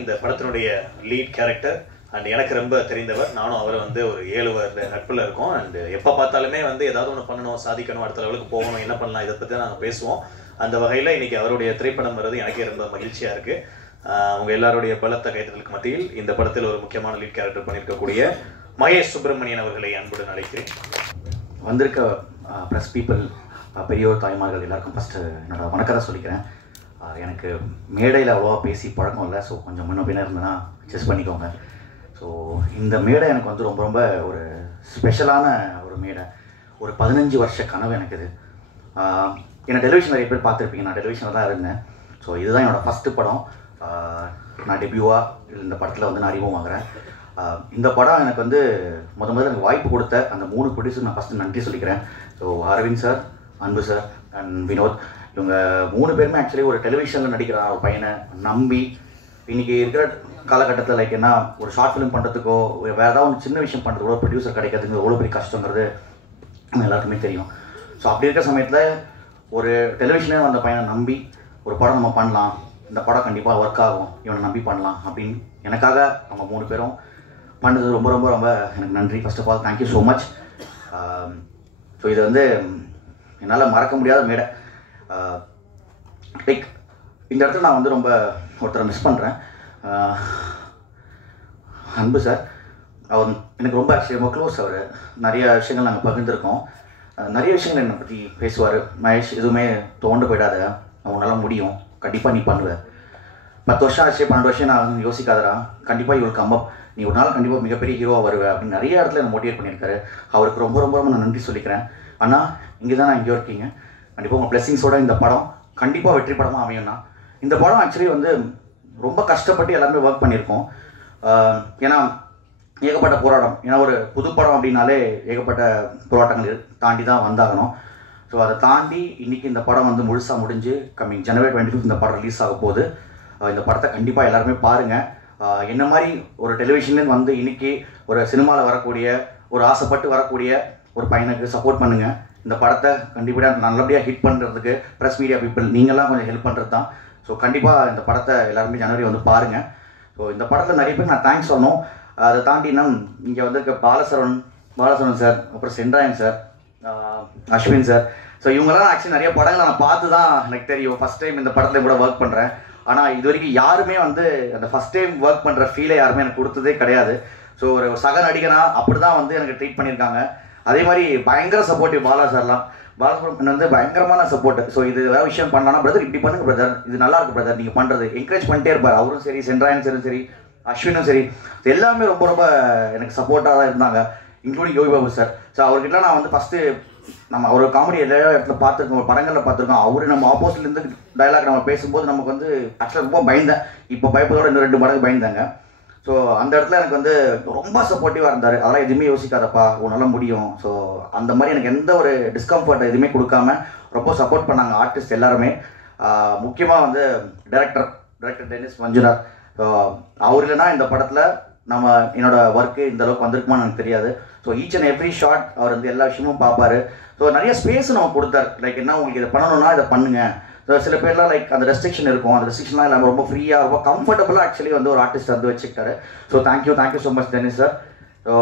இந்த படத்தினுடைய lead character and எனக்கு ரொம்ப தெரிந்தவர். நானும் அவர் வந்து ஒரு 7 வருட நட்பில் இருக்கோம். அண்ட் எப்போ பார்த்தாலுமே வந்து ஏதாவது ஒன்று பண்ணணும், சாதிக்கணும், அடுத்த லெவலுக்கு போகணும், என்ன பண்ணலாம், இதை பற்றி நாங்கள் பேசுவோம். அந்த வகையில் இன்னைக்கு அவருடைய திரைப்படம் வர்றது எனக்கே ரொம்ப மகிழ்ச்சியாக இருக்குது. அவங்க எல்லாருடைய பலத்த கைதலுக்கு மத்தியில் இந்த படத்தில் ஒரு முக்கியமான லீட் கேரக்டர் பண்ணியிருக்கக்கூடிய மகேஷ் சுப்பிரமணியன் அவர்களை அன்புடன் அழைக்கிறேன். வந்திருக்க ப்ரெஸ் பீப்புள், பெரியோர் தாய்மார்கள் எல்லாருக்கும் ஃபஸ்ட்டு என்னோடய வணக்கத்தை சொல்லிக்கிறேன். எனக்கு மேடையில் அவ்வளோவா பேசி பழக்கம் இல்லை. ஸோ கொஞ்சம் முன்ன பின்ன இருந்தேன்னா செஸ் பண்ணிக்கோங்க. ஸோ இந்த மேடை எனக்கு வந்து ரொம்ப ரொம்ப ஒரு ஸ்பெஷலான ஒரு மேடை. ஒரு 15 வருஷ கனவு எனக்கு இது. என்னை டெலிவிஷன் நிறைய பேர் பார்த்துருப்பீங்க. நான் டெலிவிஷனில் தான் இருந்தேன். ஸோ இதுதான் என்னோடய ஃபஸ்ட்டு படம். நான் டெபியூவாக இந்த படத்தில் வந்து நான் அறிமுகமாகிறேன். இந்த படம் எனக்கு வந்து முதல்ல எனக்கு வாய்ப்பு கொடுத்த அந்த 3 ப்ரொடியூசர் நான் ஃபஸ்ட்டு நன்றி சொல்லிக்கிறேன். ஸோ அரவிந்த் சார், அன்பு சார் அண்ட் வினோத், இவங்க 3 பேருமே ஆக்சுவலி ஒரு டெலிவிஷனில் நடிக்கிற ஒரு பையனை நம்பி இன்றைக்கி இருக்கிற காலகட்டத்தில் லைக் என்ன ஒரு ஷார்ட் ஃபிலிம் பண்ணுறதுக்கோ வேறு ஏதாவது ஒரு சின்ன விஷயம் பண்ணுறதுக்கோ ப்ரொடியூசர் கிடைக்கிறதுக்கு எவ்வளோ பெரிய கஷ்டங்கிறது எல்லாருக்குமே தெரியும். ஸோ அப்படி இருக்கிற சமயத்தில் ஒரு டெலிவிஷனே அந்த பையனை நம்பி ஒரு படம் நம்ம பண்ணலாம், இந்த படம் கண்டிப்பாக ஒர்க் ஆகும், இவனை நம்பி பண்ணலாம் அப்படின்னு எனக்காக அவங்க 3 பேரும் பண்ணது ரொம்ப ரொம்ப ரொம்ப எனக்கு நன்றி. First of all thank you so much. So இது வந்து என்னால் மறக்க முடியாத மேடை. லைக் இந்த இடத்துல நான் வந்து ரொம்ப ஒருத்தரை மிஸ் பண்ணுறேன். அன்பு சார், அவர் எனக்கு ரொம்ப ஆக்சுவலி ரொம்ப க்ளோஸ். அவர் நிறைய விஷயங்கள் நாங்கள் பகிர்ந்துருக்கோம். நிறைய விஷயங்கள் என்னை பற்றி பேசுவார். மகேஷ், எதுவுமே தோண்டு போயிடாத, உன்னால் முடியும், கண்டிப்பாக நீ பண்ணுவேன். 10 வருஷம் ஆச்சு, 12 வருஷம் நான் வந்து யோசிக்காதரா, கண்டிப்பாக இவளுக்கு கம்பம், நீ ஒரு நாள் கண்டிப்பாக மிகப்பெரிய ஹீரோவாக வருவேன் அப்படின்னு நிறைய இடத்துல என்னை மோட்டிவேட் பண்ணியிருக்காரு. அவருக்கு ரொம்ப ரொம்ப ரொம்ப நான் நன்றி சொல்லிக்கிறேன். அண்ணா, இங்கே தான் நான் இங்கே இருக்கீங்க. கண்டிப்பாக உங்கள் பிளெஸிங்ஸோட இந்த படம் கண்டிப்பாக வெற்றி படமாக அமையும்னா. இந்த படம் ஆக்சுவலி வந்து ரொம்ப கஷ்டப்பட்டு எல்லாருமே ஒர்க் பண்ணியிருக்கோம். ஏன்னா ஏகப்பட்ட போராட்டம். ஏன்னா ஒரு புது படம் அப்படின்னாலே ஏகப்பட்ட போராட்டங்கள் தாண்டி தான் வந்தாகணும். ஸோ அதை தாண்டி இன்றைக்கி இந்த படம் வந்து முழுசாக முடிஞ்சு கம்மிங் ஜனவரி 25 இந்த படம் ரிலீஸ் ஆக போகுது. இந்த படத்தை கண்டிப்பாக எல்லாருமே பாருங்கள். என்ன மாதிரி ஒரு டெலிவிஷன்லேருந்து வந்து இன்றைக்கி ஒரு சினிமாவில் வரக்கூடிய ஒரு ஆசைப்பட்டு வரக்கூடிய ஒரு பையனுக்கு சப்போர்ட் பண்ணுங்கள். இந்த படத்தை கண்டிப்பாக நல்லபடியாக ஹிட் பண்ணுறதுக்கு ப்ரெஸ் மீடியா பீப்புள் நீங்கள்லாம் கொஞ்சம் ஹெல்ப் பண்ணுறது தான். ஸோ கண்டிப்பாக இந்த படத்தை எல்லாருமே ஜனவரி வந்து பாருங்கள். ஸோ இந்த படத்தில் நிறைய பேர் நான் தேங்க்ஸ் சொல்லணும். அதை தாண்டி இங்கே வந்திருக்க பாலசரவன் சார், அப்புறம் Sendrayan sir, Ashwin sir. So இவங்கெல்லாம் ஆக்சுவலி நிறைய படங்களை நான் பார்த்து தான் எனக்கு தெரியும். ஃபஸ்ட் டைம் இந்த படத்தில் கூட ஒர்க் பண்ணுறேன். ஆனால் இது வரைக்கும் யாருமே வந்து அந்த ஃபஸ்ட் டைம் ஒர்க் பண்ணுற ஃபீலை யாருமே எனக்கு கொடுத்ததே கிடையாது. ஸோ ஒரு சக நடிகனா அப்படி தான் வந்து எனக்கு ட்ரீட் பண்ணியிருக்காங்க. அதே மாதிரி பயங்கர சப்போர்ட்டிவ் பாலா சார்லாம். பாலசுப்ரமணியன் வந்து பயங்கரமான சப்போர்ட். ஸோ இது வேறு விஷயம் பண்ணலாம் பிரதர், இப்படி பண்ணுங்க பிரதர், இது நல்லா இருக்கு பிரதர், நீங்கள் பண்ணுறது என்கரேஜ் பண்ணிட்டே இருப்பார். அவரும் சரி, சென்ராயன் சரி, அஸ்வினும் சரி, எல்லாமே ரொம்ப ரொம்ப எனக்கு சப்போர்ட்டாக தான் இருந்தாங்க, including Yogi Babu sir. So அவர்கிட்ட நான் வந்து ஃபஸ்ட்டு நம்ம ஒரு காமெடி எல்லா இடத்துல பார்த்துருக்கோம், ஒரு படங்களில் பார்த்துருக்கோம். அவர் நம்ம ஆப்போசிட்லேருந்து டைலாக் நம்ம பேசும்போது நமக்கு வந்து ஆக்சுவலாக ரொம்ப பயந்தேன். இப்போ பயப்பதோட இன்னும் 2 மடங்கு பயந்தாங்க. ஸோ அந்த இடத்துல எனக்கு வந்து ரொம்ப சப்போர்ட்டிவாக இருந்தார். அதெல்லாம் எதுவுமே யோசிக்காதப்பா, உன்னால் முடியும். ஸோ அந்த மாதிரி எனக்கு எந்த ஒரு டிஸ்கம்ஃபர்ட் எதுவுமே கொடுக்காம ரொம்ப சப்போர்ட் பண்ணாங்க ஆர்டிஸ்ட் எல்லாருமே. முக்கியமாக வந்து டைரக்டர் டென்னிஸ் மஞ்சுநாத். ஸோ அவர் இல்லைன்னா இந்த படத்தில் என்னோட ஒர்க்கு இந்த அளவுக்கு வந்திருக்குமான்னு எனக்கு தெரியாது. So each and every shot அவர் வந்து எல்லா விஷயமும் பார்ப்பார். ஸோ நிறைய ஸ்பேஸ் நம்ம கொடுத்தார். லைக் என்ன உங்களுக்கு இதை பண்ணணும்னா இதை பண்ணுங்க. ஸோ சில பேர்லாம் லைக் அந்த ரெஸ்ட்ரிக்ஷன் இருக்கும், அந்த ரெஸ்ட்ரிக்ஷன்லாம் இல்லாமல் ரொம்ப ஃப்ரீயாக ரொம்ப கம்ஃபர்டபுளாக ஆக்சுவலி வந்து ஒரு ஆர்டிஸ்ட் வந்து வச்சுக்கிட்டாரு. So thank you so much Dennis sir. So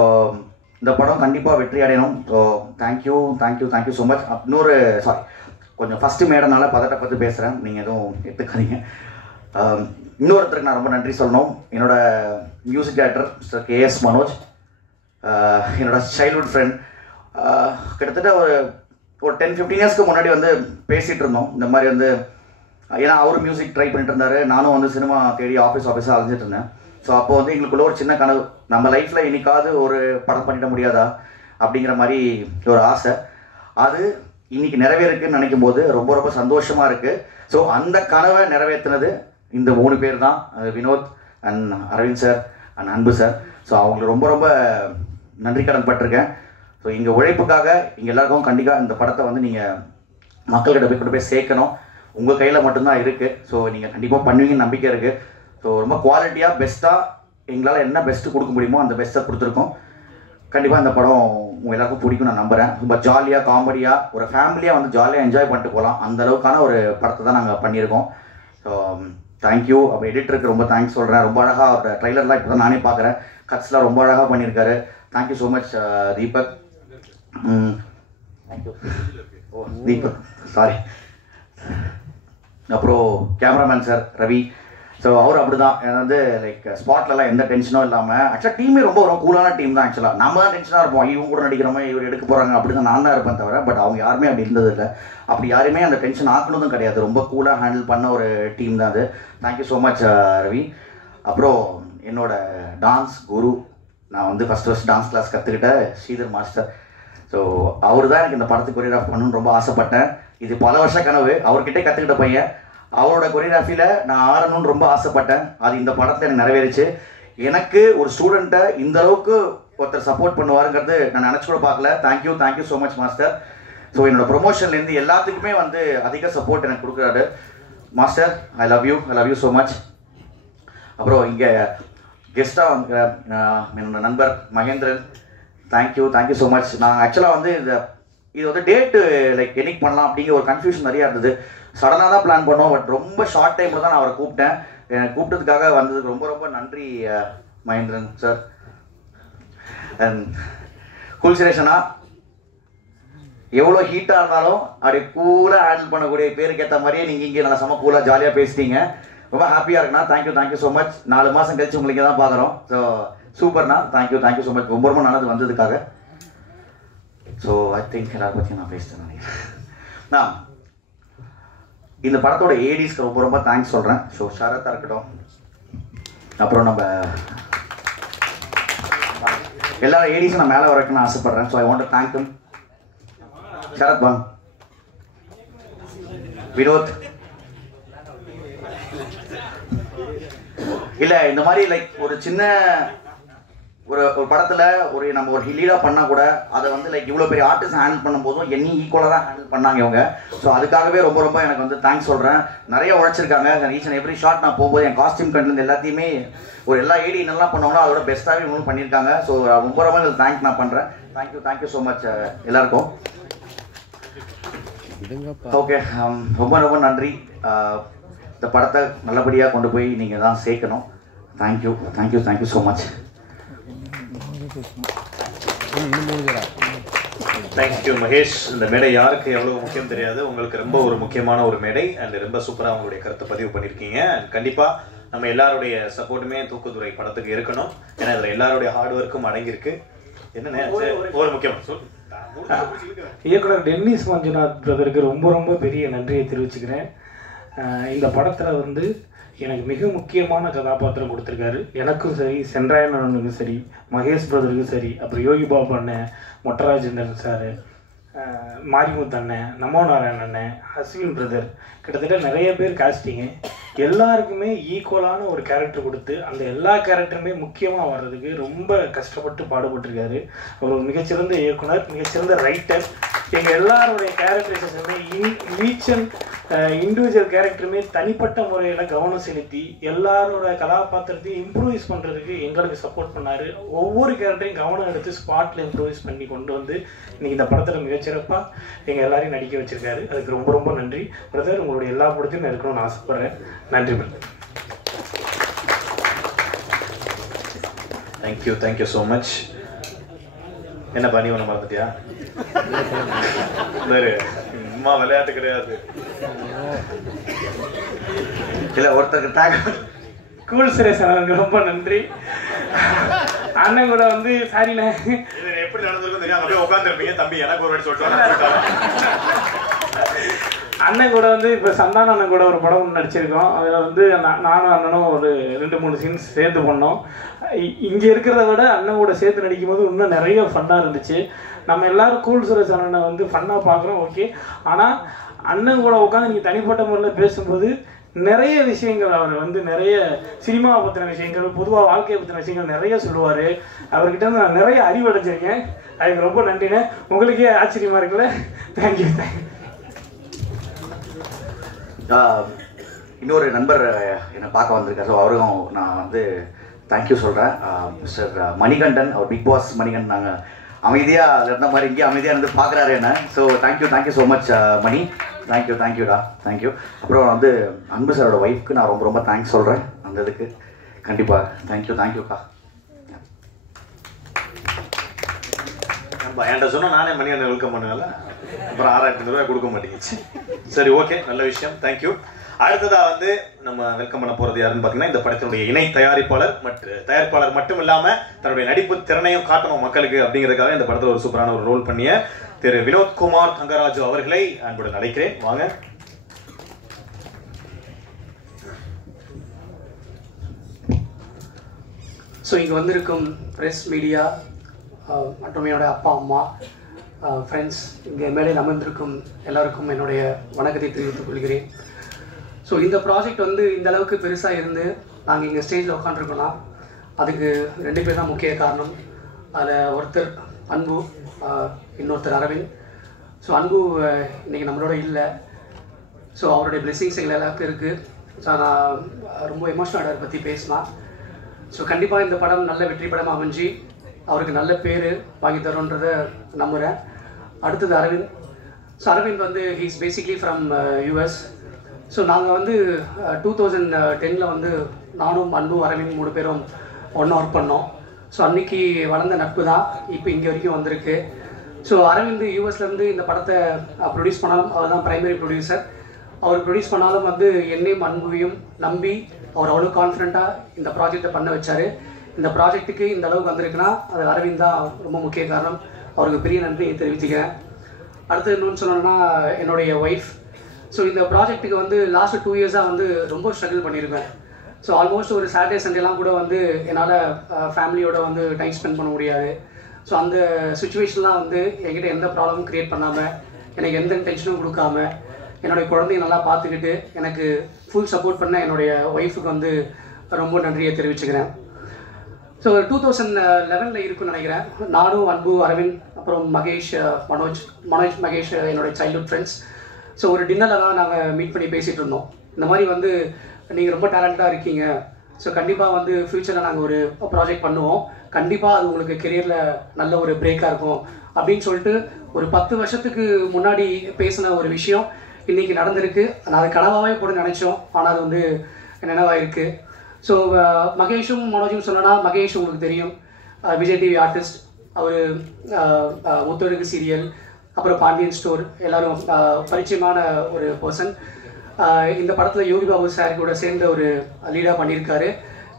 இந்த படம் கண்டிப்பாக வெற்றி அடையணும். So thank you so much. இன்னொரு கொஞ்சம் ஃபஸ்ட்டு மேடனால பதட்டப்பட்டு பேசுகிறேன், நீங்கள் எதுவும் எடுத்துக்காதீங்க. இன்னொருத்தருக்கு நான் ரொம்ப நன்றி சொல்லணும். என்னோட music director mister KS Manoj, என்னோட சைல்ட்ஹுட் ஃப்ரெண்ட். கிட்டத்தட்ட ஒரு 10-15 இயர்ஸ்க்கு முன்னாடி வந்து பேசிகிட்டு இருந்தோம் இந்த மாதிரி வந்து. ஏன்னா அவர் மியூசிக் ட்ரை பண்ணிட்டு இருந்தார், நானும் வந்து சினிமா தேடி ஆஃபீஸாக அலைஞ்சிட்டு இருந்தேன். ஸோ அப்போ வந்து எங்களுக்குள்ள ஒரு சின்ன கனவு, நம்ம லைஃப்பில் என்னைக்காவது ஒரு படம் பண்ணிட முடியாதா அப்படிங்கிற மாதிரி ஒரு ஆசை. அது இன்னைக்கு நிறைவேறுக்குன்னு நினைக்கும் போது ரொம்ப ரொம்ப சந்தோஷமாக இருக்குது. ஸோ அந்த கனவை நிறைவேற்றினது இந்த 3 பேர் தான், Vinod and Aravind sir and Anbu sir. So அவங்களுக்கு ரொம்ப ரொம்ப நன்றி கடன் பட்டிருக்கேன். ஸோ இங்கே உழைப்புக்காக இங்கே எல்லாருக்கும் கண்டிப்பாக இந்த படத்தை வந்து நீங்கள் மக்கள்கிட்ட போய் சேர்க்கணும். உங்கள் கையில் மட்டும்தான் இருக்குது. ஸோ நீங்கள் கண்டிப்பாக பண்ணுவீங்கன்னு நம்பிக்கை இருக்குது. ஸோ ரொம்ப குவாலிட்டியாக பெஸ்ட்டாக எங்களால் என்ன பெஸ்ட்டு கொடுக்க முடியுமோ அந்த பெஸ்ட்டை கொடுத்துருக்கோம். கண்டிப்பாக இந்த படம் உங்கள் எல்லாருக்கும் பிடிக்கும் நான் நம்புகிறேன். ரொம்ப ஜாலியாக காமெடியாக ஒரு ஃபேமிலியாக வந்து ஜாலியாக என்ஜாய் பண்ணிட்டு போகலாம், அந்த அளவுக்கான ஒரு படத்தை தான் நாங்கள் பண்ணியிருக்கோம். So thank you. அப்போ எடிட்டருக்கு ரொம்ப தேங்க்ஸ் சொல்கிறேன். ரொம்ப அழகாக அவரோட ட்ரைலர்லாம் இப்போ தான் நானே பார்க்குறேன். கட்ஸ்லாம் ரொம்ப அழகாக பண்ணியிருக்காரு. Thank you so much Deepak. Thank you. Oh Deepak sorry. அப்புறம் கேமராமேன் சார் ரவி. ஸோ அவர் அப்படி தான் வந்து லைக் ஸ்பாட்லலாம் எந்த டென்ஷனும் இல்லாமல், ஆக்சுவலாக டீமே ரொம்ப ஒரு கூலான டீம் தான். ஆக்சுவலாக நம்ம தான் டென்ஷனாக இருப்போம், இவங்க கூட நடிக்கிறோமே, இவர் எடுக்க போகிறாங்க அப்படி தான் நான் தான் இருப்பேன் தவிர, பட் அவங்க யாருமே அப்படி இருந்தது இல்லை. அப்படி யாருமே அந்த டென்ஷன் ஆக்கணுதும் கிடையாது. ரொம்ப கூலாக ஹேண்டில் பண்ண ஒரு டீம் தான் அது. Thank you so much Ravi. அப்புறம் என்னோட டான்ஸ் குரு, நான் வந்து ஃபஸ்ட் டான்ஸ் கிளாஸ் கற்றுக்கிட்ட ஸ்ரீதர் மாஸ்டர். ஸோ அவர் தான் எனக்கு இந்த படத்துக்கு கொரியோகிராஃப் பண்ணணும்னு ரொம்ப ஆசைப்பட்டேன். இது பல வருஷ கனவு. அவர்கிட்டே கற்றுக்கிட்ட பையன். அவரோட கொரியோகிராஃபியில் நான் ஆடணும்னு ரொம்ப ஆசைப்பட்டேன். அது இந்த படத்தில் எனக்கு நிறைவேறிச்சு. எனக்கு ஒரு ஸ்டூடெண்ட்டை இந்த அளவுக்கு ஒருத்தர் சப்போர்ட் பண்ணுவாருங்கிறது நான் நினச்சி கூட பார்க்கல. Thank you so much master. So என்னோடய ப்ரொமோஷன்லேருந்து எல்லாத்துக்குமே வந்து அதிக சப்போர்ட் எனக்கு கொடுக்குறாரு master. I love you so much. அப்புறம் இங்கே கெஸ்ட்டாக வந்து என்னோட நண்பர் மகேந்திரன். Thank you so much. நான் ஆக்சுவலாக வந்து இது வந்து டேட்டு லைக் என்னைக்கு பண்ணலாம் அப்படிங்கிற ஒரு கன்ஃபியூஷன் நிறையா இருந்தது. சடனாக தான் பிளான் பண்ணோம். பட் ரொம்ப ஷார்ட் டைமில் தான் நான் அவரை கூப்பிட்டேன். எனக்கு கூப்பிட்டதுக்காக வந்ததுக்கு ரொம்ப ரொம்ப நன்றி மகேந்திரன் சார். அண்ட் கூல் சுரேஷனா, எவ்வளோ ஹீட்டாக இருந்தாலும் அப்படி கூலாக ஹேண்டில் பண்ணக்கூடிய பேருக்கு ஏற்ற மாதிரியே நீங்கள் இங்கே நல்லா செம்ம கூலாக ஜாலியாக பேசிட்டீங்க. ரொம்ப ஹாப்பியாக இருக்குண்ணா. Thank you so much. 4 மாதம் கழிச்சு உங்களுக்கு தான் பார்க்குறோம். ஸோ சூப்பர்ண்ணா. Thank you so much. ரொம்ப நல்லது வந்ததுக்காக. ஸோ ஐ திங்க் எல்லாரை பற்றியும் நான் பேசிட்டேன் நினைக்கிறேன். இந்த படத்தோட ஏடிஸ்க்கு ரொம்ப தேங்க்ஸ் சொல்கிறேன். ஸோ ஷரத்தாக இருக்கட்டும், அப்புறம் நம்ம எல்லா ஏடிஸும் நான் மேலே வரைக்கும் நான் ஆசைப்பட்றேன். So I want to thank him. Sharath பான், வினோத். இல்லை இந்த மாதிரி லைக் ஒரு சின்ன ஒரு படத்தில் நம்ம ஒரு லீடாக பண்ணால் கூட அதை வந்து லைக் இவ்வளோ பெரிய ஆர்டிஸ்ட் ஹேண்டில் பண்ணும்போதும் என்னையும் ஈக்குவலாக தான் ஹேண்டில் பண்ணாங்க இவங்க. ஸோ அதுக்காகவே ரொம்ப எனக்கு வந்து தேங்க்ஸ் சொல்கிறேன். நிறைய உழைச்சிருக்காங்க. ஈச் அண்ட் எவ்ரி ஷாட் நான் போகும்போது என் காஸ்டியூம் கண்ட்லேருந்து எல்லாத்தையுமே எல்லா ஏடி என்னெல்லாம் பண்ணுவாங்களோ அதோட பெஸ்ட்டாகவே இவங்களும் பண்ணியிருக்காங்க. ஸோ ரொம்ப தேங்க் நான் பண்ணுறேன். தேங்க்யூ ஸோ மச் எல்லாருக்கும். ஓகே, ரொம்ப நன்றி. இந்த படத்தை நல்லபடியாக கொண்டு போய் நீங்கள் தான் சேர்க்கணும். Thank you so much. Thank you Mahesh. இந்த மேடை யாருக்கு எவ்வளவு முக்கியம் தெரியாது, உங்களுக்கு ரொம்ப ஒரு முக்கியமான ஒரு மேடை. அண்ட் ரொம்ப சூப்பராக உங்களுடைய கருத்தை பதிவு பண்ணியிருக்கீங்க. அண்ட் கண்டிப்பாக நம்ம எல்லாருடைய சப்போர்ட்டுமே தூக்குதுறை படத்துக்கு இருக்கணும். ஏன்னா இதில் எல்லாருடைய ஹார்ட் ஒர்க்கும் அடங்கியிருக்கு. என்னென்ன ஒரு முக்கியம் இயக்குனர் டென்னிஸ் மஞ்சுநாத் பிரதருக்கு ரொம்ப பெரிய நன்றியை தெரிவிச்சுக்கிறேன். இந்த படத்தில் வந்து எனக்கு மிக முக்கியமான கதாபாத்திரம் கொடுத்துருக்காரு. எனக்கும் சரி, சென்றாயன் அண்ணனுக்கும் சரி, மகேஷ் பிரதருக்கும் சரி, அப்புறம் யோகி பாபு அண்ணன், மொட்டராஜேந்திரன் சார், மாரிமுத்து அண்ணன், நமோ நாராயணன் அண்ணன், அஸ்வின் பிரதர், கிட்டத்தட்ட நிறைய பேர் காஸ்டிங்கு. எல்லாருக்குமே ஈக்குவலான ஒரு கேரக்டர் கொடுத்து அந்த எல்லா கேரக்டருமே முக்கியமாக வர்றதுக்கு ரொம்ப கஷ்டப்பட்டு பாடுபட்டிருக்காரு. அவர் ஒரு மிகச்சிறந்த இயக்குனர், மிகச்சிறந்த ரைட்டர். எங்கள் எல்லாருடைய கேரக்டரைசேஷனுமே ஈச் அண்ட் இண்டிவிஜுவல் கேரக்டருமே தனிப்பட்ட முறையில் கவனம் செலுத்தி எல்லாரோட கதாபாத்திரத்தையும் இம்ப்ரூவைஸ் பண்ணுறதுக்கு எங்களுக்கு சப்போர்ட் பண்ணார். ஒவ்வொரு கேரக்டரையும் கவனம் எடுத்து ஸ்பாட்டில் இம்ப்ரூவைஸ் பண்ணி கொண்டு வந்து இன்றைக்கி இந்த படத்தில் மிகச்சிறப்பாக எங்கள் எல்லாரையும் நடிக்க வச்சுருக்காரு. அதுக்கு ரொம்ப நன்றி பிரதர். உங்களுடைய எல்லா படத்தையும் நான் இருக்கணும்னு ஆசைப்பட்றேன். நன்றி பிரதர். Thank you so much. என்ன பண்ணி ஒன்று மறந்துட்டியா? அம்மா விளையாட்டு கிடையாது. இல்லை ஒருத்தருக்கு தேங்க். கூல் சுரேஷ் அண்ணனுக்கு ரொம்ப நன்றி. அண்ணன் கூட வந்து சாரிண்ணே எப்படி நடந்திருக்கும் தெரியும். அப்படியே உட்காந்துருப்பீங்க. தம்பி எனக்கு ஒரு வாட்டி சொல்லிட்டு அண்ணன் கூட வந்து இப்போ சந்தான அண்ணன் கூட ஒரு படம் நடிச்சிருக்கோம். அதில் வந்து நானும் அண்ணனும் ஒரு 2-3 சீன்ஸ் சேர்ந்து பண்ணோம். இங்கே இருக்கிறத விட அண்ணன் கூட சேர்த்து நடிக்கும் போது இன்னும் நிறைய ஃபன்னாக இருந்துச்சு. நம்ம எல்லோரும் கூல் சுரேஷ் அண்ணனை வந்து ஃபன்னாக பார்க்குறோம், ஓகே. ஆனால் அண்ணன் கூட உட்காந்து நீங்கள் தனிப்பட்ட முறையில் பேசும்போது நிறைய விஷயங்கள், அவர் வந்து நிறைய சினிமாவை பற்றின விஷயங்கள், பொதுவாக வாழ்க்கையை பற்றின விஷயங்கள் நிறைய சொல்லுவார். அவர்கிட்ட வந்து நான் நிறைய அறிவடைஞ்சிருக்கேன். அதுக்கு ரொம்ப நன்றிண்ணே. உங்களுக்கே ஆச்சரியமாக இருக்குல்ல. தேங்க்யூ. இன்னொரு நண்பர் என்னை பார்க்க வந்திருக்கார். ஸோ அவருக்கும் நான் வந்து தேங்க்யூ சொல்கிறேன். மிஸ்டர் மணிகண்டன், அவர் பிக் பாஸ் மணிகண்டன். நாங்கள் அமைதியாக இருந்த மாதிரி இங்கே அமைதியாக இருந்து பார்க்குறாரு என்ன. ஸோ தேங்க்யூ ஸோ மச் மணி. தேங்க்யூடா தேங்க்யூ. அப்புறம் வந்து அன்பு சாரோட ஒய்ஃப்க்கு நான் ரொம்ப ரொம்ப தேங்க்ஸ் சொல்கிறேன் அந்த இதுக்கு. கண்டிப்பாக தேங்க்யூக்கா. என்கிட்ட சொன்னால் நானே மணியான வெல்கம் பண்ணுவேன்ல, அப்புறம் 6,500 ரூபாய் கொடுக்க மாட்டேங்குச்சு. சரி, ஓகே, நல்ல விஷயம், தேங்க்யூ. அடுத்ததா வந்து நம்ம வெல்கம் பண்ண போறது யாருன்னு பார்த்தீங்கன்னா, இந்த படத்தினுடைய இணை தயாரிப்பாளர் மட்டும் இல்லாம தன்னுடைய நடிப்பு திறனையும் காட்டணும் மக்களுக்கு அப்படிங்கிறதுக்காக இந்த படத்தில் ஒரு சூப்பரான ஒரு ரோல் பண்ணிய திரு வினோத்குமார் தங்கராஜு அவர்களை அன்புடன் அழைக்கிறேன். வாங்க. ஸோ இங்கே வந்திருக்கும் ப்ரெஸ், மீடியா மற்றும் என்னுடைய அப்பா அம்மா, ஃப்ரெண்ட்ஸ், இங்கே மேடையில் அமர்ந்திருக்கும் எல்லாருக்கும் என்னுடைய வணக்கத்தை தெரிவித்துக் கொள்கிறேன். ஸோ இந்த ப்ராஜெக்ட் வந்து இந்த அளவுக்கு பெருசாக இருந்து நாங்கள் இங்கே ஸ்டேஜில் உட்காந்துருக்கோன்னா அதுக்கு 2 பேர் தான் முக்கிய காரணம். அதில் ஒருத்தர் அன்பு, இன்னொருத்தர் அரவிந்த். ஸோ அன்பு இன்றைக்கி நம்மளோட இல்லை. ஸோ அவருடைய பிளெஸிங்ஸ் எங்களை எல்லாருக்கும் இருக்குது. ஸோ நான் ரொம்ப எமோஷனல் அதை பற்றி பேசினேன். ஸோ கண்டிப்பாக இந்த படம் நல்ல வெற்றி படமாக அமைஞ்சு அவருக்கு நல்ல பேர் வாங்கி தரோன்றதை நம்புகிறேன். அடுத்தது அரவிந்த். ஸோ அரவிந்த் வந்து he's basically from US. So நாங்கள் வந்து 2010 வந்து நானும் அன்பு அரவிந்த் 3 பேரும் ஒன்றா ஒர்க் பண்ணோம். ஸோ அன்றைக்கி வளர்ந்த நட்பு தான் இப்போ இங்கே வரைக்கும் வந்திருக்கு. ஸோ அரவிந்த் யூஎஸ்லேருந்து இந்த படத்தை ப்ரொடியூஸ் பண்ணாலும் அவர் தான் ப்ரைமரி ப்ரொடியூசர். அவர் ப்ரொடியூஸ் பண்ணாலும் வந்து என்னையும் அன்பையும் நம்பி அவர் அவ்வளோ கான்ஃபிடண்ட்டாக இந்த ப்ராஜெக்டை பண்ண வச்சார். இந்த ப்ராஜெக்ட்டுக்கு இந்த அளவுக்கு வந்திருக்குன்னா அது அரவிந்த் தான் ரொம்ப முக்கிய காரணம். அவருக்கு பெரிய நன்றியை தெரிவிச்சுக்கிறேன். அடுத்து இன்னொன்று சொல்லணும்னா என்னுடைய ஒய்ஃப். ஸோ இந்த ப்ராஜெக்ட்டுக்கு வந்து லாஸ்ட் 2 இயர்ஸாக வந்து ரொம்ப ஸ்ட்ரகிள் பண்ணியிருக்கேன். ஸோ ஆல்மோஸ்ட் ஒரு சாட்டர்டே சண்டேலாம் கூட வந்து என்னால் ஃபேமிலியோட வந்து டைம் ஸ்பெண்ட் பண்ண முடியாது. ஸோ அந்த சுச்சுவேஷன்லாம் வந்து என்கிட்ட எந்த ப்ராப்ளமும் க்ரியேட் பண்ணாமல், எனக்கு எந்த டென்ஷனும் கொடுக்காம, என்னுடைய குழந்தைய நல்லா பார்த்துக்கிட்டு எனக்கு ஃபுல் சப்போர்ட் பண்ண என்னுடைய ஒய்ஃபுக்கு வந்து ரொம்ப நன்றியை தெரிவிச்சுக்கிறேன். ஸோ 2011 இருக்குன்னு நினைக்கிறேன். நானும் அன்பு அரவிந்த் அப்புறம் மகேஷ் என்னுடைய சைல்ட்ஹுட் ஃப்ரெண்ட்ஸ். ஸோ ஒரு டின்னரில் தான் நாங்கள் மீட் பண்ணி பேசிகிட்டு இருந்தோம். இந்த மாதிரி வந்து நீங்கள் ரொம்ப டேலண்ட்டாக இருக்கீங்க, ஸோ கண்டிப்பாக வந்து ஃப்யூச்சரில் நாங்கள் ஒரு ப்ராஜெக்ட் பண்ணுவோம், கண்டிப்பாக அது உங்களுக்கு கெரியரில் நல்ல ஒரு பிரேக்காக இருக்கும் அப்படின்னு சொல்லிட்டு ஒரு 10 வருஷத்துக்கு முன்னாடி பேசின ஒரு விஷயம் இன்றைக்கி நடந்திருக்கு. நான் அது கனவாகவே போட நினச்சோம், ஆனால் அது வந்து நினைவாயிருக்கு. ஸோ மகேஷும் மனோஜும் சொன்னோன்னா, மகேஷ் உங்களுக்கு தெரியும், விஜய் டிவி ஆர்டிஸ்ட். அவர் முத்தொழுகு சீரியல், அப்புறம் பாண்டியன் ஸ்டோர் எல்லோரும் பரிச்சயமான ஒரு பர்சன். இந்த படத்தில் யோகி பாபு சார் கூட சேர்ந்து ஒரு லீடாக பண்ணியிருக்காரு.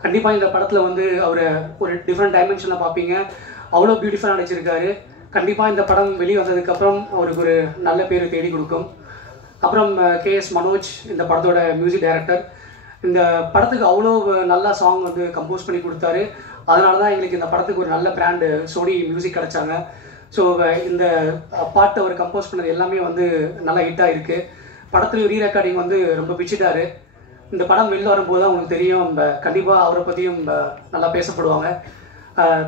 கண்டிப்பாக இந்த படத்தில் வந்து அவர் ஒரு டிஃப்ரெண்ட் டைமென்ஷனில் பார்ப்பீங்க. அவ்வளோ பியூட்டிஃபுல்லாக நடிச்சிருக்காரு. கண்டிப்பாக இந்த படம் வெளியே வந்ததுக்கப்புறம் அவருக்கு ஒரு நல்ல பேர் தேடி கொடுக்கும். அப்புறம் KS மனோஜ் இந்த படத்தோட மியூசிக் டைரக்டர். இந்த படத்துக்கு அவ்வளோ நல்லா சாங் வந்து கம்போஸ் பண்ணி கொடுத்தாரு. அதனால தான் எங்களுக்கு இந்த படத்துக்கு ஒரு நல்ல பிராண்டு சோனி மியூசிக் கிடச்சாங்க. ஸோ இந்த பாட்டு அவர் கம்போஸ் பண்ணது எல்லாமே வந்து நல்லா ஹிட்டாக இருக்குது. படத்துலையும் ரீரெக்கார்டிங் வந்து ரொம்ப பிடிச்சிட்டாரு. இந்த படம் வெளில வரும்போது தான் உங்களுக்கு தெரியும், கண்டிப்பாக அவரை பற்றியும் நல்லா பேசப்படுவாங்க.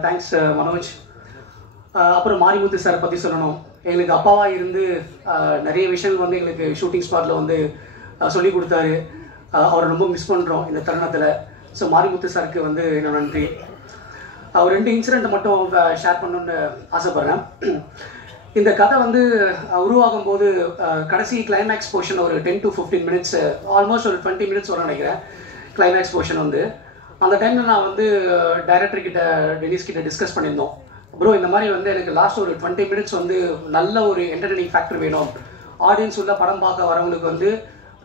தேங்க்ஸ் மனோஜ். அப்புறம் மாரிமுத்து சாரை பற்றி சொல்லணும். எங்களுக்கு அப்பாவாக இருந்து நிறைய விஷயங்கள் வந்து எங்களுக்கு ஷூட்டிங் ஸ்பாட்டில் வந்து சொல்லி கொடுத்தாரு. அவரை ரொம்ப மிஸ் பண்ணுறோம் இந்த தருணத்தில். ஸோ மாரிமுத்து சாருக்கு வந்து என்னோட நன்றி. ஒரு 2 இன்சிடெண்ட் மட்டும் ஷேர் பண்ணணுன்னு ஆசைப்பட்றேன். இந்த கதை வந்து உருவாகும் போது கடைசி கிளைமேக்ஸ் போர்ஷன் ஒரு 10 to 15 minutes, ஆல்மோஸ்ட் ஒரு 20 minutes வர நினைக்கிறேன் கிளைமேக்ஸ் போர்ஷன் வந்து. அந்த டைமில் நான் வந்து டைரக்டர் கிட்ட, டெனிஸ் கிட்ட டிஸ்கஸ் பண்ணியிருந்தோம். ப்ரோ இந்த மாதிரி வந்து எனக்கு லாஸ்ட் ஒரு 20 minutes வந்து நல்ல ஒரு என்டர்டெய்னிங் ஃபேக்டர் வேணும், ஆடியன்ஸ் உள்ள படம் பார்க்க வரவங்களுக்கு வந்து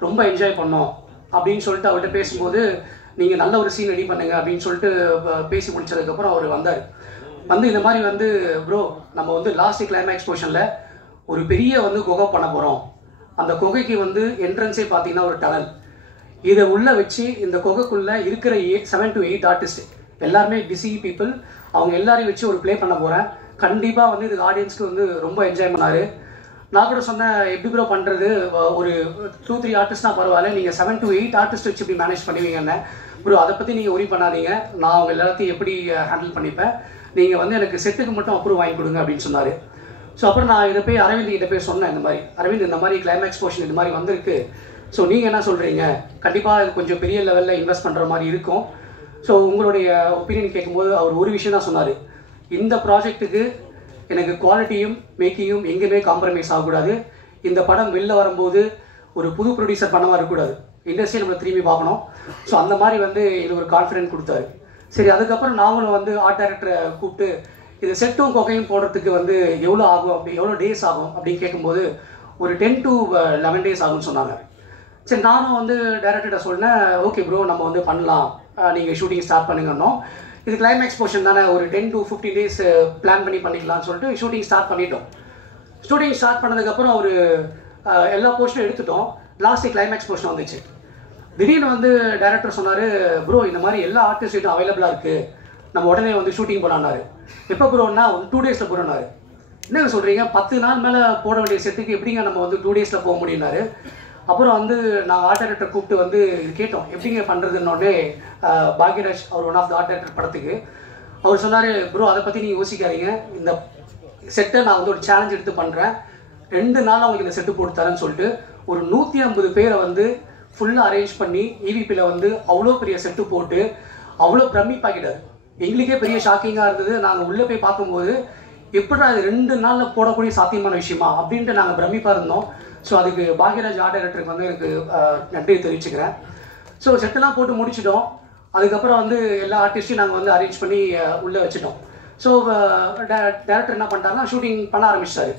ரொம்ப என்ஜாய் பண்ணோம் அப்படின்னு சொல்லிட்டு அவர்கிட்ட பேசும்போது, நீங்கள் நல்ல ஒரு சீன் ரெடி பண்ணுங்க அப்படின்னு சொல்லிட்டு பேசி முடிச்சதுக்கப்புறம் அவர் வந்தார். வந்து இந்த மாதிரி வந்து ப்ரோ நம்ம வந்து லாஸ்ட் கிளைமேக்ஸ் போர்ஷனில் ஒரு பெரிய வந்து குகை பண்ண போகிறோம். அந்த குகைக்கு வந்து என்ட்ரன்ஸே பார்த்தீங்கன்னா ஒரு டனல். இதை உள்ளே வச்சு இந்த குகைக்குள்ளே இருக்கிற 7 to 8 ஆர்டிஸ்ட் எல்லாருமே பிஸி பீப்புள், அவங்க எல்லாரையும் வச்சு ஒரு ப்ளே பண்ண போகிறேன். கண்டிப்பாக வந்து இதுக்கு ஆடியன்ஸ்க்கு வந்து ரொம்ப என்ஜாய் பண்ணார். நான் கூட சொன்னேன், எப்படி ப்ரோ பண்ணுறது, ஒரு 2-3 ஆர்டிஸ்ட்னா பரவாயில்ல, நீங்கள் 7 to 8 ஆர்டிஸ்ட் வச்சு இப்படி மேனேஜ் பண்ணுவீங்கன்னு. ப்ரோ அதை பற்றி நீங்கள் ஒரி பண்ணாதீங்க, நான் அவங்க எல்லாத்தையும் எப்படி ஹேண்டில் பண்ணிப்பேன், நீங்கள் வந்து எனக்கு செட்டுக்கு மட்டும் அப்ரூவ் வாங்கி கொடுங்க அப்படின்னு சொன்னார். ஸோ அப்புறம் நான் இதை போய் அரவிந்த் கிட்ட போய் சொன்னேன், இந்த மாதிரி அரவிந்த் இந்த மாதிரி கிளைமேக்ஸ் போர்ஷன் இது மாதிரி வந்திருக்கு, ஸோ நீங்கள் என்ன சொல்கிறீங்க, கண்டிப்பாக இது கொஞ்சம் பெரிய லெவலில் இன்வெஸ்ட் பண்ணுற மாதிரி இருக்கும், ஸோ உங்களுடைய ஒப்பீனியன் கேட்கும்போது அவர் ஒரு விஷயம் தான் சொன்னார், இந்த ப்ராஜெக்ட்டுக்கு எனக்கு குவாலிட்டியும் மேக்கிங்கும் எங்கேயுமே காம்ப்ரமைஸ் ஆகக்கூடாது, இந்த படம் வெளில வரும்போது ஒரு புது ப்ரொடியூசர் பண்ண மாதிரி இருக்கக்கூடாது, இண்டஸ்ட்ரியை நம்ம திரும்பி பார்க்கணும். ஸோ அந்த மாதிரி வந்து இது ஒரு கான்ஃபிடென்ட் கொடுத்தாரு. சரி, அதுக்கப்புறம் நாங்களும் வந்து ஆர்ட் டைரக்டரை கூப்பிட்டு இது செட்டும் கொகையும் போடுறதுக்கு வந்து எவ்வளோ ஆகும், அப்படி எவ்வளோ டேஸ் ஆகும் அப்படின்னு கேட்கும்போது ஒரு 10 to 11 days ஆகும்னு சொன்னாங்க. சரி, நானும் வந்து டைரக்டர்கிட்ட சொன்னேன், ஓகே ப்ரோ நம்ம வந்து பண்ணலாம், நீங்கள் ஷூட்டிங் ஸ்டார்ட் பண்ணுங்கன்னோம். இது கிளைமேக்ஸ் போர்ஷன் தானே, ஒரு 10 to 15 days பிளான் பண்ணிக்கலாம்னு சொல்லிட்டு ஷூட்டிங் ஸ்டார்ட் பண்ணிட்டோம். ஷூட்டிங் ஸ்டார்ட் பண்ணதுக்கப்புறம் ஒரு எல்லா போர்ஷனும் எடுத்துட்டோம். லாஸ்ட்டு கிளைமேக்ஸ் போர்ஷன் வந்துச்சு. திடீர்னு வந்து டைரக்டர் சொன்னார், ப்ரோ இந்த மாதிரி எல்லா ஆர்டிஸ்ட்டும் அவைலபிளாக இருக்குது, நம்ம உடனே வந்து ஷூட்டிங் போனான்னாரு. எப்போ ப்ரோன்னா 2 days போகிறோன்னாரு. என்ன சொல்கிறீங்க, 10 நாள் மேலே போட வேண்டிய செட்டுக்கு எப்படிங்க நம்ம வந்து 2 days போக முடியும்னாரு. அப்புறம் வந்து நாங்கள் ஆர்ட் டைரக்டர் கூப்பிட்டு வந்து இது கேட்டோம், எப்படிங்க பண்ணுறதுன்னொடனே பாக்யராஜ் அவர் one of the art director படத்துக்கு அவர் சொன்னார், ப்ரோ அதை பற்றி நீங்கள் யோசிக்காதீங்க, இந்த செட்டை நான் வந்து ஒரு சேலஞ்ச் எடுத்து பண்ணுறேன், 2 நாள் அவங்களுக்கு இந்த செட்டு போட்டு தரேன்னு சொல்லிட்டு ஒரு 150 பேரை வந்து ஃபுல்லாக அரேஞ்ச் பண்ணி EVPயில் வந்து அவ்வளோ பெரிய செட்டு போட்டு அவ்வளோ பிரமிப்பாக்கிட்டார். எங்களுக்கே பெரிய ஷாக்கிங்காக இருந்தது. நாங்கள் உள்ளே போய் பார்க்கும்போது எப்படி அது 2 நாளில் போடக்கூடிய சாத்தியமான விஷயமா அப்படின்ட்டு நாங்கள் பிரமிப்பாக இருந்தோம். ஸோ அதுக்கு பாக்யராஜ் ஆர்ட் டைரக்டருக்கு வந்து எனக்கு நன்றி தெரிவிச்சுக்கிறேன். ஸோ செட்டெல்லாம் போட்டு முடிச்சிட்டோம். அதுக்கப்புறம் வந்து எல்லா ஆர்டிஸ்ட்டையும் நாங்கள் வந்து அரேஞ்ச் பண்ணி உள்ளே வச்சுட்டோம். ஸோ டேரக்டர் என்ன பண்ணிட்டாருன்னா ஷூட்டிங் பண்ண ஆரம்பிச்சிட்டாரு.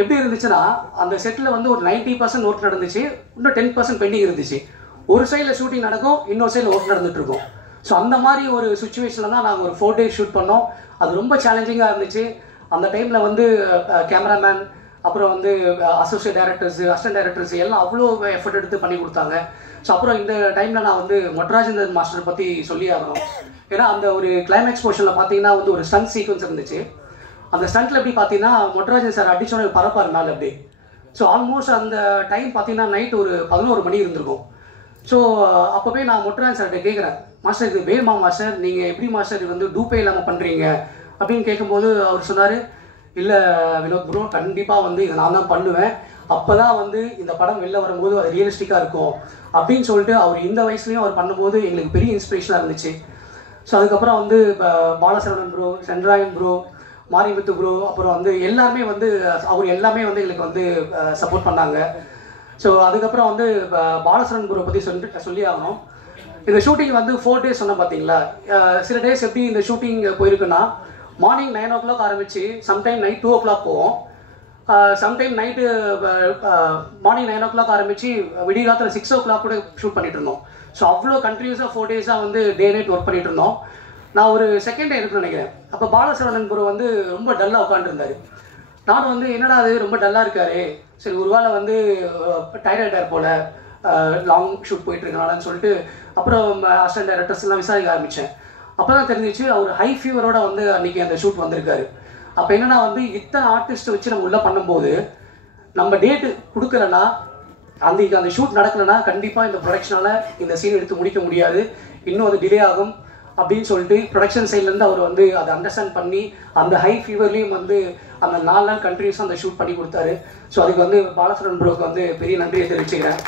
எப்படி இருந்துச்சுன்னா அந்த செட்டில் வந்து ஒரு 90% ஒர்க் நடந்துச்சு, இன்னும் 10% பெண்டிங் இருந்துச்சு. ஒரு சைடில் ஷூட்டிங் நடக்கும், இன்னொரு சைடில் ஒர்க் நடந்துட்டு இருக்கும். ஸோ அந்த மாதிரி ஒரு சுச்சுவேஷனில் தான் நாங்கள் ஒரு 4 days ஷூட் பண்ணோம். அது ரொம்ப சேலஞ்சிங்காக இருந்துச்சு. அந்த டைமில் வந்து கேமராமேன், அப்புறம் வந்து அசோசியேட் டைரக்டர்ஸ், அசிஸ்டன்ட் டைரக்டர்ஸ் எல்லாம் அவ்வளோ எஃபர்ட் எடுத்து பண்ணி கொடுத்தாங்க. ஸோ அப்புறம் இந்த டைமில் நான் வந்து மொட்டராஜேந்திரன் மாஸ்டரை பற்றி சொல்லி ஆகணும். ஏன்னா அந்த ஒரு கிளைமேக்ஸ் போர்ஷனில் பார்த்தீங்கன்னா வந்து ஒரு ஸ்டண்ட் சீக்வன்ஸ் இருந்துச்சு. அந்த ஸ்டண்ட்டில் எப்படி பார்த்தீங்கன்னா மொட்டராஜன் சார் அடிச்சோன்னே பரப்பார் மேலே அப்படி. ஸோ ஆல்மோஸ்ட் அந்த டைம் பார்த்தீங்கன்னா நைட் ஒரு 11 மணி இருந்திருக்கும். ஸோ அப்போவே நான் மொட்டராஜன் சார்கிட்ட கேட்குறேன், மாஸ்டர் இது வேணுமா மாஸ்டர், நீங்கள் எப்படி மாஸ்டர் இது வந்து டூப்பே இல்லாமல் பண்ணுறீங்க அப்படின்னு கேட்கும்போது அவர் சொன்னார், இல்லை வினோத் ப்ரோ கண்டிப்பாக வந்து இதை நான் தான் பண்ணுவேன், அப்போ தான் வந்து இந்த படம் வெளில வரும்போது அது ரியலிஸ்டிக்காக இருக்கும் அப்படின்னு சொல்லிட்டு அவர் இந்த வயசுலேயும் அவர் பண்ணும்போது எங்களுக்கு பெரிய இன்ஸ்பிரேஷனாக இருந்துச்சு. ஸோ அதுக்கப்புறம் வந்து Bala Saravanan bro, Sendrayan bro, Marimuthu bro, அப்புறம் வந்து எல்லாருமே வந்து அவர் எல்லாமே வந்து எங்களுக்கு வந்து சப்போர்ட் பண்ணாங்க. ஸோ அதுக்கப்புறம் வந்து பாலசரவணன் ப்ரோ பற்றி சொல்லி ஆகணும். இந்த ஷூட்டிங் வந்து 4 days சொன்ன பார்த்தீங்களா, சில டேஸ் எப்படி இந்த ஷூட்டிங் போயிருக்குன்னா மார்னிங் 9 o'clock ஆரம்பித்து சம்டைம் நைட் 2 o'clock போவோம். சம்டைம் நைட்டு மார்னிங் 9 o'clock ஆரம்பித்து விடிய காலத்தில் 6 o'clock கூட ஷூட் பண்ணிட்டு இருந்தோம். ஸோ அவ்வளோ கண்டினியூஸாக 4 days வந்து டே நைட் ஒர்க் பண்ணிட்டு இருந்தோம். நான் ஒரு செகண்ட் டே இருக்குன்னு நினைக்கிறேன். அப்போ பாலசரவணன் ப்ரோ வந்து ரொம்ப டல்லாக உட்காந்துருந்தாரு. நானும் வந்து என்னடா அது ரொம்ப டல்லாக இருக்காரு, சரி ஒரு வேளை வந்து டைராய்டார் போல் லாங் ஷூட் போயிட்டு இருக்கனாலன்னு சொல்லிட்டு அப்புறம் அசிஸ்டன்ட் டைரக்டர்ஸ் எல்லாம் விசாரிக்க ஆரம்பித்தேன். அப்போ தான் தெரிஞ்சிச்சு அவர் ஹை ஃபீவரோட வந்து அன்றைக்கி அந்த ஷூட் வந்திருக்காரு. அப்போ என்னன்னா வந்து இத்தனை ஆர்டிஸ்ட்டை வச்சு நம்ம உள்ளே பண்ணும்போது நம்ம டேட்டு கொடுக்கலன்னா அந்த ஷூட் நடக்கலைன்னா கண்டிப்பாக இந்த ப்ரொடக்ஷனால் இந்த சீன் எடுத்து முடிக்க முடியாது, இன்னும் அது டிலே ஆகும் அப்படின்னு சொல்லிட்டு ப்ரொடக்ஷன் சைட்லேருந்து அவர் வந்து அதை அண்டர்ஸ்டாண்ட் பண்ணி அந்த ஹை ஃபீவர்லேயும் வந்து அந்த 4 நாள் கண்டினியூஸாக அந்த ஷூட் பண்ணி கொடுத்தாரு. ஸோ அதுக்கு வந்து பாலசரவணன் ப்ரோக்கு வந்து பெரிய நன்றியை தெரிவிச்சுக்கிறேன்.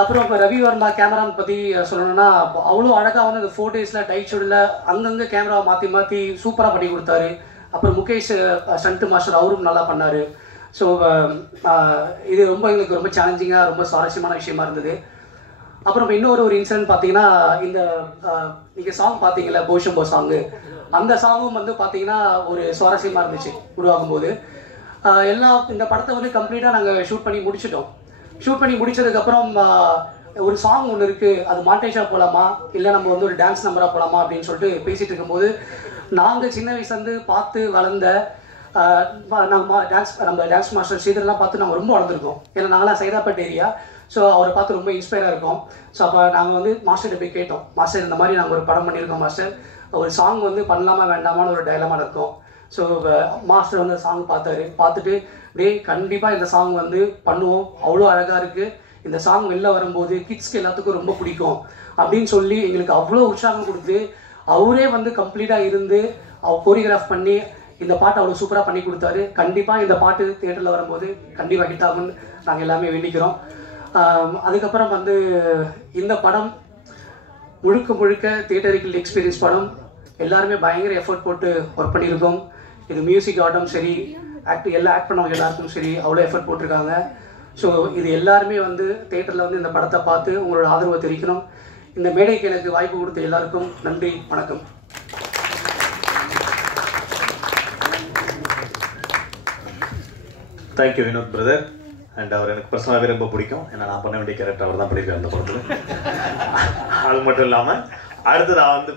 அப்புறம் இப்போ ரவி வர்மா கேமராமேன் பற்றி சொல்லணும்னா அவ்வளோ அழகாக வந்து அந்த 4 days டைட் ஷூட்டில் அங்கங்கே கேமராவை மாற்றி மாற்றி சூப்பராக பண்ணி கொடுத்தாரு. அப்புறம் முகேஷ் ஸ்டண்ட் மாஸ்டர் அவரும் நல்லா பண்ணார். ஸோ இது ரொம்ப எங்களுக்கு ரொம்ப சேலஞ்சிங்காக ரொம்ப சுவாரஸ்யமான விஷயமா இருந்தது. அப்புறம் இன்னொரு இன்சிடென்ட் பார்த்தீங்கன்னா இந்த நீங்கள் சாங் பார்த்தீங்களா போஷம்போ சாங்கு, அந்த சாங்கும் வந்து பார்த்தீங்கன்னா ஒரு சுவாரஸ்யமாக இருந்துச்சு உருவாகும் போது. இந்த படத்தை வந்து கம்ப்ளீட்டாக நாங்கள் ஷூட் பண்ணி முடிச்சிட்டோம். ஷூட் பண்ணி முடிச்சதுக்கப்புறம் ஒரு சாங் ஒன்று இருக்குது, அது மாண்டேஜாக போகலாமா இல்லை நம்ம வந்து ஒரு டான்ஸ் நம்பராக போகலாமா அப்படின்னு சொல்லிட்டு பேசிகிட்டு இருக்கும்போது நாங்கள் சின்ன வயசுலேருந்து பார்த்து வளர்ந்த நம்ம டான்ஸ் மாஸ்டர் ஸ்ரீதர்லாம் பார்த்து நாங்கள் ரொம்ப வளர்ந்துருக்கோம். ஏன்னா நாங்களாம் சைதாப்பேட் ஏரியா. ஸோ அவரை பார்த்து ரொம்ப இன்ஸ்பயராக இருக்கும். ஸோ அப்போ நாங்கள் வந்து மாஸ்டர்கிட்ட போய் கேட்டோம், மாஸ்டர் இந்த மாதிரி நாங்கள் ஒரு படம் பண்ணியிருக்கோம் மாஸ்டர், ஒரு சாங் வந்து பண்ணலாமா வேண்டாமான்னு ஒரு டைலமா இருக்கும். ஸோ மாஸ்டர் வந்து சாங் பார்த்துட்டு கண்டிப்பாக இந்த சாங் வந்து பண்ணுவோம், அவ்வளோ அழகாக இருக்குது, இந்த சாங் வெளில வரும்போது கிட்ஸ்க்கு எல்லாத்துக்கும் ரொம்ப பிடிக்கும் அப்படின்னு சொல்லி எங்களுக்கு அவ்வளோ உற்சாகம் கொடுத்து அவரே வந்து கம்ப்ளீட்டாக இருந்து கோரியோகிராஃப் பண்ணி இந்த பாட்டை அவ்வளோ சூப்பராக பண்ணி கொடுத்தாரு. கண்டிப்பாக இந்த பாட்டு தியேட்டரில் வரும்போது கண்டிப்பாக ஹிட் ஆகும்னு நாங்கள் எல்லாமே வேண்டிக்கிறோம். அதுக்கப்புறம் வந்து இந்த படம் முழுக்க தியேட்டரிக்கல் எக்ஸ்பீரியன்ஸ் படம். எல்லாருமே பயங்கர எஃபர்ட் போட்டு ஒர்க் பண்ணியிருக்கோம். இது மியூசிக் ஆகட்டும் சரி, ஆக்ட் பண்ணவங்க எல்லாருக்கும் சரி அவ்வளோ எஃபர்ட் போட்டிருக்காங்க. ஸோ இது எல்லாருமே வந்து தேட்டரில் வந்து இந்த படத்தை பார்த்து உங்களோட ஆதரவை தெரிவிக்கணும். இந்த மேடைக்கு எனக்கு வாய்ப்பு கொடுத்த எல்லாருக்கும் நன்றி, வணக்கம். Thank you Vinod brother. அண்ட் அவர் எனக்கு பர்சனலாகவே ரொம்ப பிடிக்கும். ஏன்னா நான் பண்ண வேண்டிய கேரக்டர் அவர் தான் பண்ணியிருக்காரு அந்த படத்தில். அது மட்டும் இல்லாமல் அடுத்து நான் வந்து